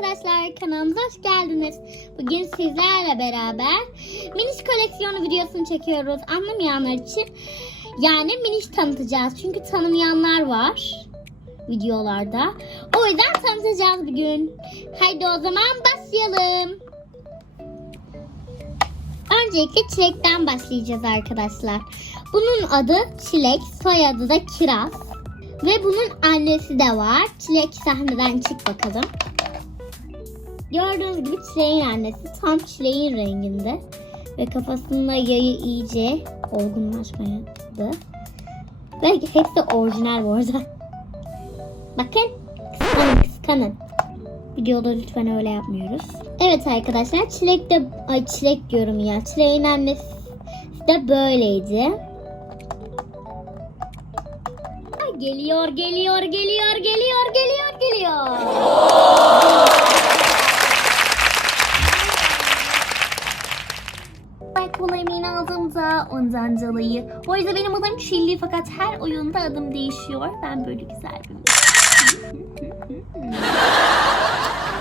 arkadaşlar kanalımıza hoş geldiniz. Bugün sizlerle beraber miniş koleksiyonu videosunu çekiyoruz. Anlamayanlar için yani miniş tanıtacağız. Çünkü tanımayanlar var videolarda. O yüzden tanıtacağız bugün. Haydi o zaman başlayalım. Öncelikle çilekten başlayacağız arkadaşlar. Bunun adı çilek, soyadı da kiraz. Ve bunun annesi de var. Çilek sahneden çık bakalım. Gördüğünüz gibi çileğin annesi tam çileğin renginde. Ve kafasında yayı iyice olgunlaşmadı. Ve hepsi orijinal bu arada. Bakın kıskanın kıskanın. Videoda lütfen öyle yapmıyoruz. Evet arkadaşlar çilek de ay çilek diyorum ya. Çileğin annesi de böyleydi. Geliyor, geliyor, geliyor, geliyor, geliyor, geliyor. Ayakkabılarımı yeni aldığımda ondan dolayı. Bu arada benim adım Çilli fakat her oyunda adım değişiyor. Ben böyle güzel bir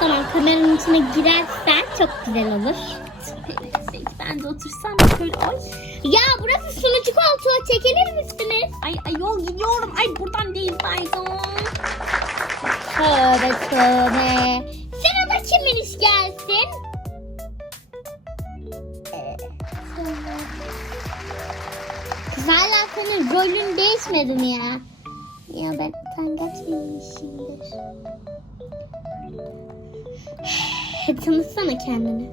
Tamam kameranın içine girersen çok güzel olur. Şey, ben de otursam şöyle ay. Ya burası sunucu koltuğu çekilir misiniz? Ay ay yol gidiyorum. Ay buradan değil pardon. Tövbe tövbe. Sıradaki miniş gelsin. Kız hala senin rolün değişmedi mi ya? Ya ben utangaç minişimdir. Tanıtsana kendini.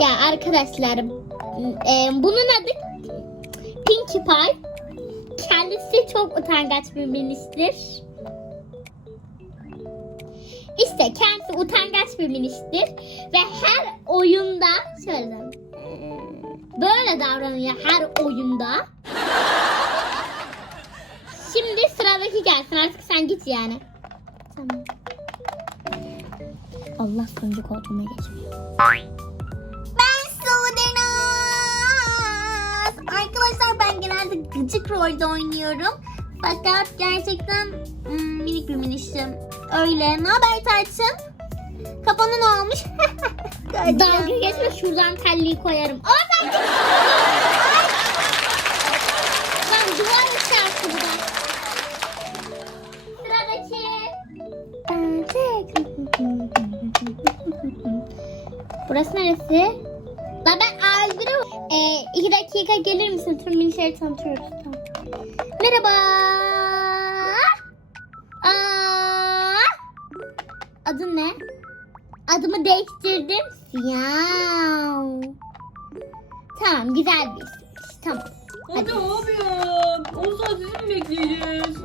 Ya arkadaşlar e, bunun adı Pinkie Pie. Kendisi çok utangaç bir miniştir. İşte kendisi utangaç bir miniştir. Ve her oyunda şöyle böyle davranıyor her oyunda. Şimdi sıradaki gelsin artık sen git yani. Tamam. Allah sonuncu koltuğuma geçmiyor. Ben Sudenaz. Arkadaşlar ben genelde gıcık rolde oynuyorum. Fakat gerçekten hmm, minik bir minişim. Öyle. Ne haber Tarçın? Kafana ne olmuş? Dalga geçme şuradan telliyi koyarım. Oradan. Lan duvar çarptı bu da? Sıradaki. Burası neresi? La ben Azgır'ı... Ee, iki dakika gelir misin? Tüm minişleri tanıtıyoruz. Tamam. Merhaba. Adımı değiştirdim. Siyav. Tamam güzel bir isim. Tamam. Hadi abi ya. 10 saat sizi mi bekleyeceğiz?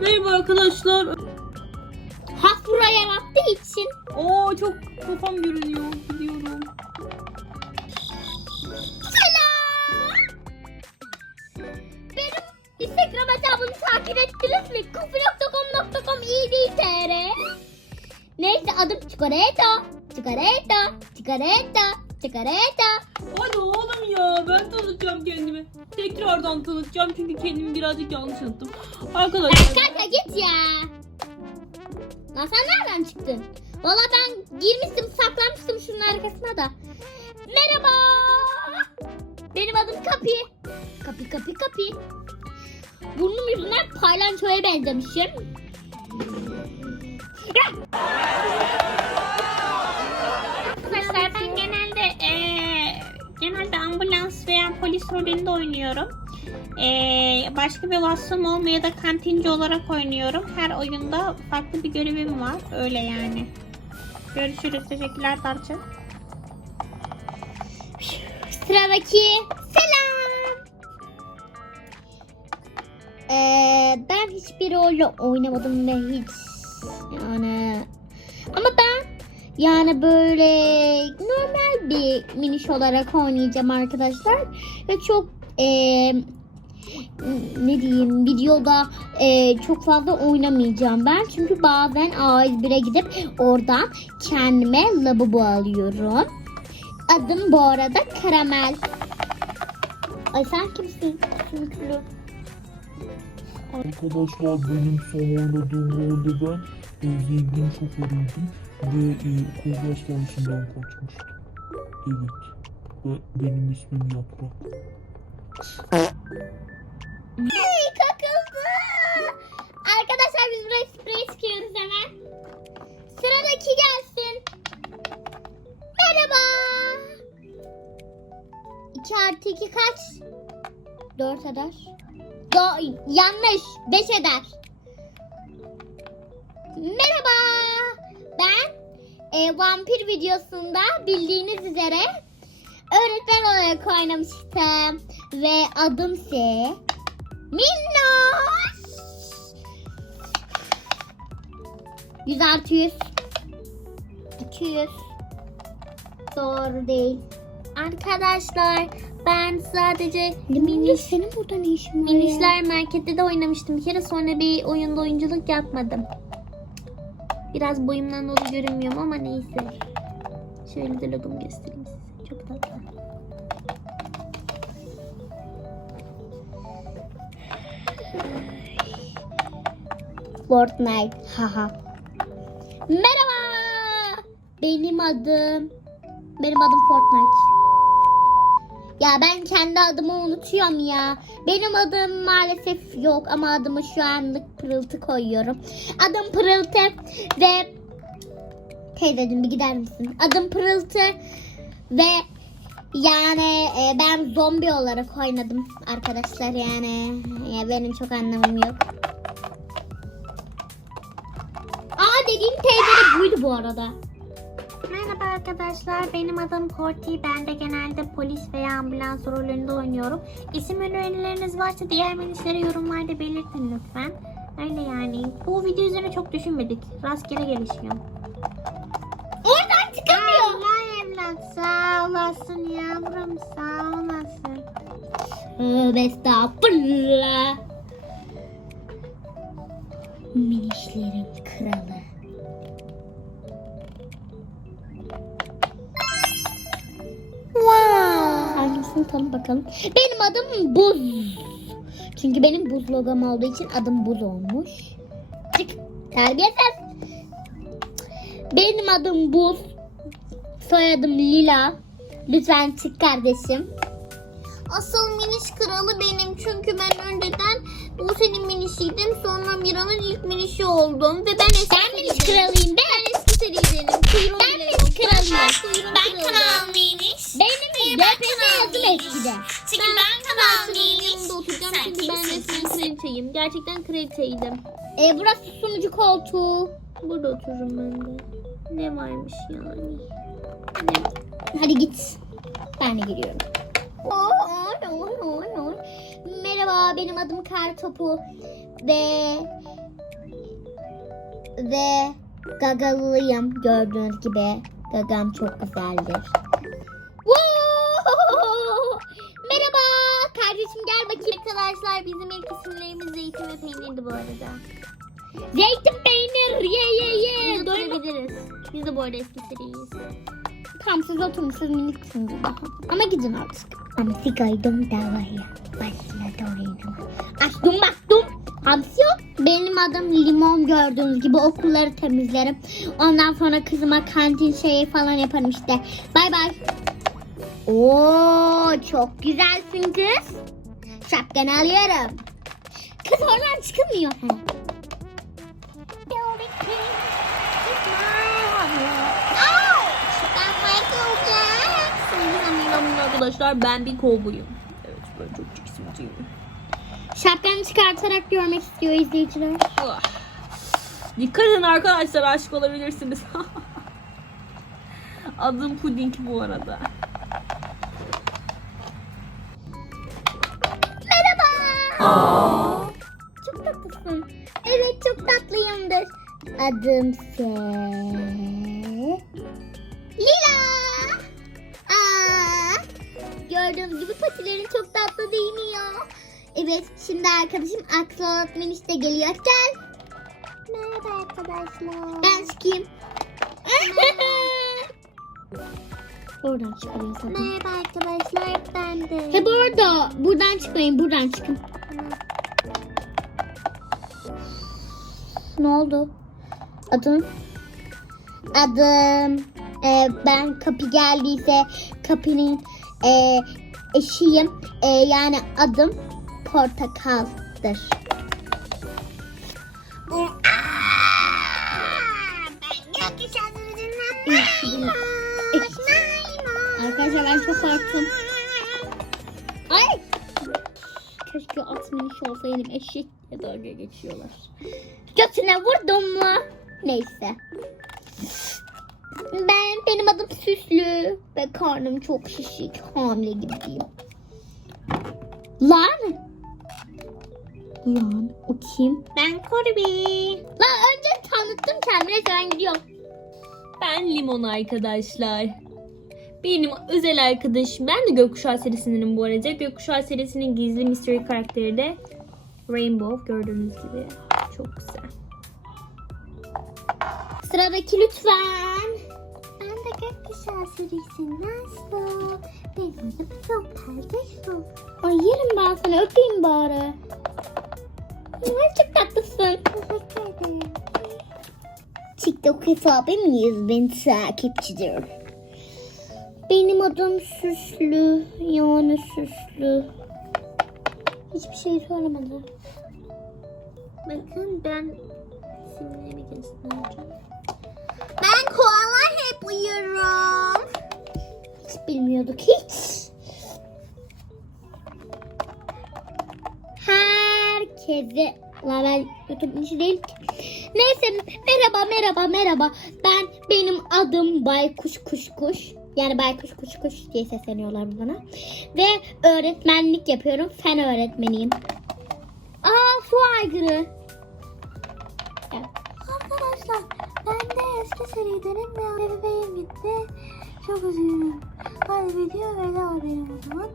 Merhaba arkadaşlar. Hasbura yarattığı için. Oo çok kafam görünüyor. Gidiyorum. Selam. Benim Instagram hesabımı takip ettiniz mi? kufi.com.com iyi değil tr. Neyse adım Çikolata. Çikolata. Çikolata. Çikolata. Hadi oğlum ya ben tanıtacağım kendimi. Tekrardan tanıtacağım çünkü kendimi birazcık yanlış tanıttım. Arkadaşlar Kanka git ya. Lan sen nereden çıktın? Valla ben girmiştim saklanmıştım şunun arkasına da. Merhaba. Benim adım Kapi. Kapi kapi kapi. Burnum yüzünden paylançoya benzemişim. Arkadaşlar ben genelde eee, genelde ambulans veya polis rolünde oynuyorum. Eee, başka bir vasfım olmuyor da kantinci olarak oynuyorum. Her oyunda farklı bir görevim var. Öyle yani. Görüşürüz. Teşekkürler Tarçın. Sıradaki Ee, ben hiçbir rolle oynamadım ve hiç yani ama ben yani böyle normal bir miniş olarak oynayacağım arkadaşlar ve çok ee, ne diyeyim videoda ee, çok fazla oynamayacağım ben çünkü bazen A101'e gidip oradan kendime lavabo alıyorum. Adım bu arada Karamel. Ay sen kimsin? Sümüklü. Arkadaşlar benim son oynadığım rolde ben e, zengin şoförüydüm ve e, okul hastanesinden kaçmıştım. Evet. Ve benim ismim Yaprak. Hey kakıldı. Arkadaşlar biz buraya sprey sıkıyoruz hemen. Sıradaki gelsin. Merhaba. 2 artı 2 kaç? 4 eder. Do yanlış. 5 eder. Merhaba. Ben e, vampir videosunda bildiğiniz üzere öğretmen olarak oynamıştım. Ve adım ise Minnoş. 100 artı 100. 200. Doğru değil. Arkadaşlar ben sadece Minnoş senin burada ne işin var Minişler markette de oynamıştım bir kere sonra bir oyunda oyunculuk yapmadım. Biraz boyumdan dolayı görünmüyorum ama neyse. Şöyle de logomu göstereyim size. Çok tatlı. Fortnite. Haha. Merhaba. Benim adım. Benim adım Fortnite. Ya ben kendi adımı unutuyorum ya. Benim adım maalesef yok ama adımı şu anlık pırıltı koyuyorum. Adım pırıltı ve teyzeciğim bir gider misin? Adım pırıltı ve yani e, ben zombi olarak oynadım arkadaşlar yani. Ya benim çok anlamım yok. Aa dediğim teyze buydu bu arada. Merhaba arkadaşlar benim adım Porty. Ben de genelde polis veya ambulans rolünde oynuyorum. İsim önerileriniz varsa diğer menüleri yorumlarda belirtin lütfen. Öyle yani. Bu video üzerine çok düşünmedik. Rastgele gelişiyor. Oradan çıkamıyor. Allah evlat sağ olasın yavrum sağ olasın. Tövbe estağfurullah. Minişlerin kralı. Wow. Hangisini tanı bakalım. Benim adım Buz. Çünkü benim buz logom olduğu için adım Buz olmuş. Çık. Terbiyesiz. Benim adım Buz. Soyadım Lila. Lütfen çık kardeşim. Asıl miniş kralı benim çünkü ben önceden bu senin minişiydim sonra Mira'nın ilk minişi oldum ve ben eski Ben miniş kralıyım ben. Ben eski seriydim. Kuyruğum Ben kuyruğum Ben kanal Miniş. Benim depreme yazım eskide. Çünkü ben kanal oturacağım Sen ben kimsin? resmen kraliçeyim. Gerçekten kraliçeydim. E, burası sunucu koltuğu. Burada otururum ben de. Ne varmış yani? Ne? Hadi git. Ben de geliyorum. Merhaba benim adım Kartopu ve ve gagalıyım gördüğünüz gibi gagam çok güzeldir. Woo! Merhaba kardeşim gel bakayım. Arkadaşlar bizim ilk isimlerimiz Zeytin ve Peynir'di bu arada. Zeytin peynir ye ye ye. Biz oturabiliriz. Biz de bu arada eski seriyiz. Tamam siz siz miniksiniz daha. Ama gidin artık. Hamsi koydum davaya. Başladı oynama. Açtım baktım. Hamsi yok. Benim adım Limon gördüğünüz gibi okulları temizlerim. Ondan sonra kızıma kantin şeyi falan yaparım işte. Bay bay. Oo çok güzelsin kız. Şapkanı alıyorum. Kız oradan çıkılmıyor. Arkadaşlar ben bir kovboyum. Evet ben çok tiksintim. Şapkanı çıkartarak görmek istiyor izleyiciler. Ah. Dikkat edin arkadaşlar aşık olabilirsiniz. Adım Puding bu arada. Merhaba. Çok tatlısın. Evet çok tatlıyımdır. Adımse Lila. Gördüğünüz gibi patilerin çok tatlı değil mi ya? Evet şimdi arkadaşım Aksolot Miniş de geliyor. Gel. Merhaba arkadaşlar. Ben çıkayım. Oradan çıkıyor zaten. Merhaba arkadaşlar ben de. He bu arada buradan çıkmayın buradan çıkın. Ne oldu? Adım? Adım. Ee, ben kapı geldiyse kapının e, eşiyim. E, yani adım portakaldır. Arkadaşlar ben çok korktum. Ay! Keşke at miniş olsaydım eşek diye dalga geçiyorlar. Götüne vurdum mu? Neyse. Ben benim adım Süslü ve karnım çok şişik. Hamile gibiyim. Lan! Lan o kim? Ben Corby. Lan önce tanıttım kendime ben gidiyorum. Ben Limon arkadaşlar. Benim özel arkadaşım. Ben de Gökkuşağı serisinin bu arada. Gökkuşağı serisinin gizli mystery karakteri de Rainbow gördüğünüz gibi. Çok güzel. Sıradaki lütfen. Gökkuşağı serisinden Su. Benim adım Süper Su. Ay yerim ben seni öpeyim bari. Ay çok tatlısın. Teşekkür ederim. TikTok hesabım 100 bin takipçidir. Benim adım Süslü. Yani Süslü. Hiçbir şey söylemedi. Bakın ben isimlerimi göstereceğim. Bilmiyorduk hiç. Herkese La ben YouTube'un işi değil ki. Neyse merhaba merhaba merhaba. Ben benim adım Baykuş Kuş Kuş. Yani Baykuş Kuş Kuş diye sesleniyorlar bana. Ve öğretmenlik yapıyorum. Fen öğretmeniyim. Aa su aygırı. Evet. Arkadaşlar ben de eski seridenim ve bebeğim gitti. Çok üzgünüm. Hadi video veda edelim o zaman.